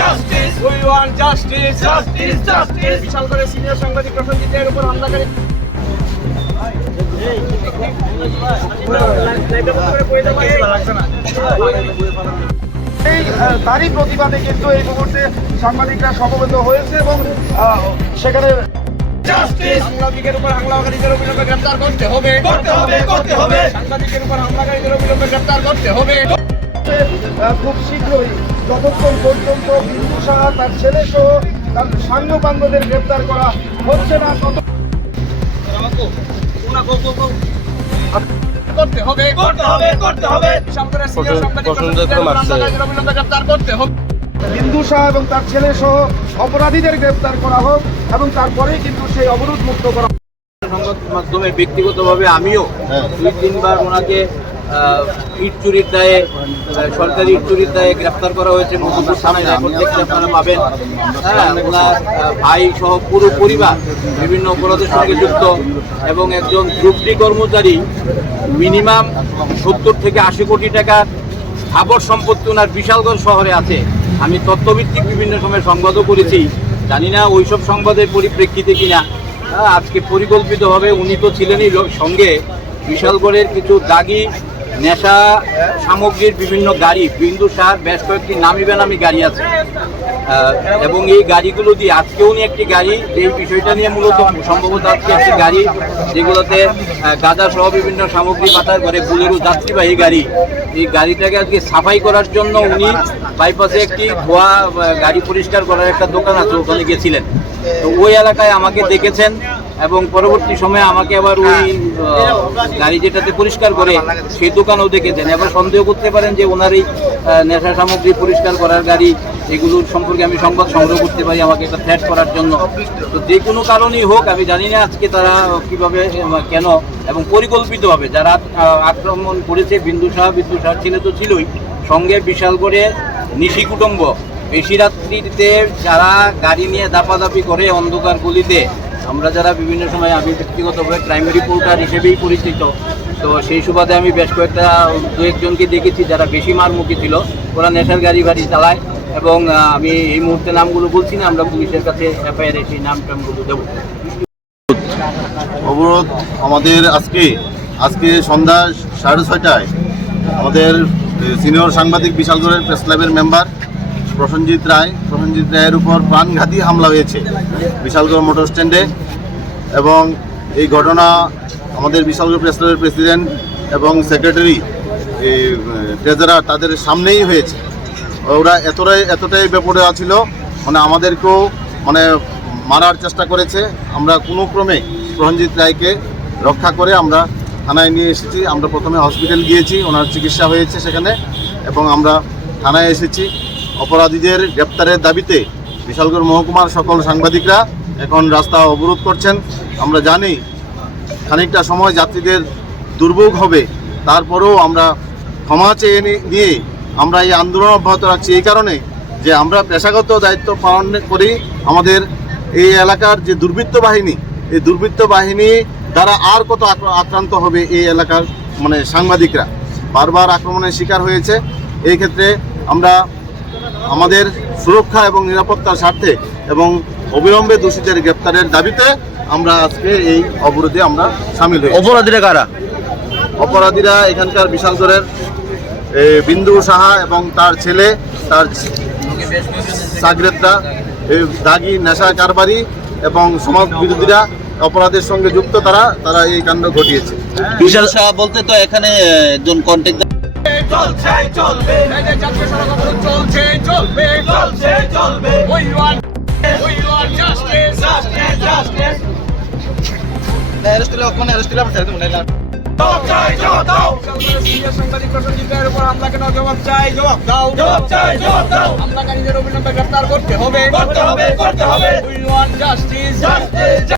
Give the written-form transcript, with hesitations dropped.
justice. We want justice. Justice, justice. বিশালগড়ের senior সাংবাদিক প্রসেনজিৎ রায়ের উপর হামলাকারী তারই প্রতিবাদে কিন্তু এই মুহূর্তে সাংবাদিকরা সমবেত হয়েছে এবং সেখানে সাংবাদিকের উপর হামলাকারীদের অবিলম্বে গ্রেফতার করতে হবে, করতে হবে, করতে হবে। সাংবাদিকের উপর হামলাকারীদের অবিলম্বে গ্রেফতার করতে হবে। খুব শীঘ্রই যতক্ষণ পর্যন্ত বিন্দু সাহা তার ছেলে সহ তার সাঙ্গপাঙ্গদের গ্রেফতার করা হচ্ছে না করতে হবে, করতে হবে, করতে হবে। বিশালগড়ের সিনিয়র সাংবাদিক প্রসেনজিৎ রায়ের উপর হামলাকারীদের অবিলম্বে গ্রেফতার করতে হবে। বিন্দু সাহা এবং তার ছেলে সহ অপরাধীদের গ্রেফতার করা হোক এবং তারপরেই কিন্তু সেই অবরোধ মুক্ত করা। সংবাদ মাধ্যমে ব্যক্তিগতভাবে আমিও 2-3বার ওনাকে ইট চুরির দায়ে সরকারি ইট চুরির দায়ে গ্রেপ্তার করা হয়েছে। মধুপুর থানায় রেকর্ড দেখতে আপনারা পাবেন। ওনার ভাই সহ পুরো পরিবার বিভিন্ন অপরাধের সঙ্গে যুক্ত এবং একজন গ্রুপ ডি কর্মচারী মিনিমাম 70 থেকে 80 কোটি টাকার স্থাবর সম্পত্তি ওনার বিশালগড় শহরে আছে। আমি তথ্যভিত্তিক বিভিন্ন সময় সংবাদও করেছি, জানি না ওইসব সংবাদের পরিপ্রেক্ষিতে কিনা আজকে পরিকল্পিতভাবে উনি তো ছিলেনই সঙ্গে বিশালগড়ের কিছু দাগি নেশা সামগ্রীর বিভিন্ন গাড়ি, বিন্দু সার বেশ কয়েকটি নামি বেনামি গাড়ি আছে এবং এই গাড়িগুলো দিয়ে আজকে উনি একটি গাড়ি, এই বিষয়টা নিয়ে মূলত সম্ভবত আজকে একটি গাড়ি যেগুলোতে গাঁজা সহ বিভিন্ন সামগ্রী পাচার করে বুলেরো যাত্রীবাহী গাড়ি, এই গাড়িটাকে আজকে সাফাই করার জন্য উনি বাইপাসে একটি ধোয়া গাড়ি পরিষ্কার করার একটা দোকান আছে ওখানে গেছিলেন। তো ওই এলাকায় আমাকে দেখেছেন এবং পরবর্তী সময়ে আমাকে আবার ওই গাড়ি যেটাতে পরিষ্কার করে সেই দোকানেও দেখেছেন। এবার সন্দেহ করতে পারেন যে ওনার এই নেশা সামগ্রী পরিষ্কার করার গাড়ি এগুলোর সম্পর্কে আমি সংবাদ সংগ্রহ করতে পারি আমাকে একটা থ্রেট করার জন্য। তো যে কোনো কারণেই হোক আমি জানি না আজকে তারা কীভাবে কেন এবং পরিকল্পিতভাবে যারা আক্রমণ করেছে বিন্দু সাহার ছেলে তো ছিলই, সঙ্গে বিশালগড়ে নিশি কুটুম্ব বেশি রাত্রিতে যারা গাড়ি নিয়ে দাপাদাপি করে অন্ধকার গলিতে, আমরা যারা বিভিন্ন সময় আমি ব্যক্তিগতভাবে ক্রাইম রিপোর্টার হিসেবেই পরিচিত, তো সেই সুবাদে আমি বেশ কয়েকটা 2-1জনকে দেখেছি যারা বেশি মারমুখী ছিল, ওরা নেশার গাড়ি চালায় এবং আমি এই মুহূর্তে নামগুলো বলছি না, আমরা পুলিশের কাছে এফআইআর সেই নামগুলো দেবো। অবরোধ আমাদের আজকে সন্ধ্যা 6:30টায় আমাদের সিনিয়র সাংবাদিক বিশালগড়ের প্রেস ক্লাবের মেম্বার প্রসেনজিৎ রায়ের উপর প্রাণঘাতী হামলা হয়েছে বিশালগড় মোটর স্ট্যান্ডে এবং এই ঘটনা আমাদের বিশালগড় প্রেস ক্লাবের প্রেসিডেন্ট এবং সেক্রেটারি ট্রেজারার তাদের সামনেই হয়েছে। ওরা এতটাই বেপরোয়া ছিল, মানে আমাদেরকেও মারার চেষ্টা করেছে। আমরা কোনো ক্রমে প্রসেনজিৎ রায়কে রক্ষা করে আমরা থানায় নিয়ে এসেছি। আমরা প্রথমে হসপিটাল গিয়েছি, ওনার চিকিৎসা হয়েছে সেখানে, এবং আমরা থানায় এসেছি। অপরাধীদের গ্রেপ্তারের দাবিতে বিশালগড় মহকুমার সকল সাংবাদিকরা এখন রাস্তা অবরোধ করছেন। আমরা জানি খানিকটা সময় যাত্রীদের দুর্ভোগ হবে, তারপরেও আমরা ক্ষমা চেয়ে নিয়ে আমরা এই আন্দোলন অব্যাহত রাখছি এই কারণে যে আমরা পেশাগত দায়িত্ব পালন করি। আমাদের এই এলাকার যে দুর্বৃত্ত বাহিনী, এই দুর্বৃত্ত বাহিনী দ্বারা আর কত আক্রান্ত হবে এই এলাকার সাংবাদিকরা বারবার আক্রমণের শিকার হয়েছে। এই ক্ষেত্রে আমরা আমাদের সুরক্ষা এবং নিরাপত্তার স্বার্থে এবং অবিলম্বে দোষীদের গ্রেপ্তারের দাবিতে আমরা আজকে এই অবরোধে আমরা সামিল হই। অপরাধীরা কারা? অপরাধীরা এখানকার বিশালগড়ের বিন্দু সাহা এবং তার ছেলে, তার সাগরেদরা, দাগি নেশা কারবারি এবং সমাজ বিরোধীরা অপরাধের সঙ্গে যুক্ত, তারা এই কাণ্ড ঘটিয়েছে। বিশাল সাহা বলতে তো এখানে একজন কন্ট্যাক্ট চলবে জাতীয় সড়ক অবরোধ চলবে। We want justice. সাংবাদিক প্রসেনজিৎ রায়ের উপর হামলা কেন? জবাব চাই, জবাব দাও। হামলাকারীদের অবিলম্বে গ্রেফতার করতে হবে। We want justice.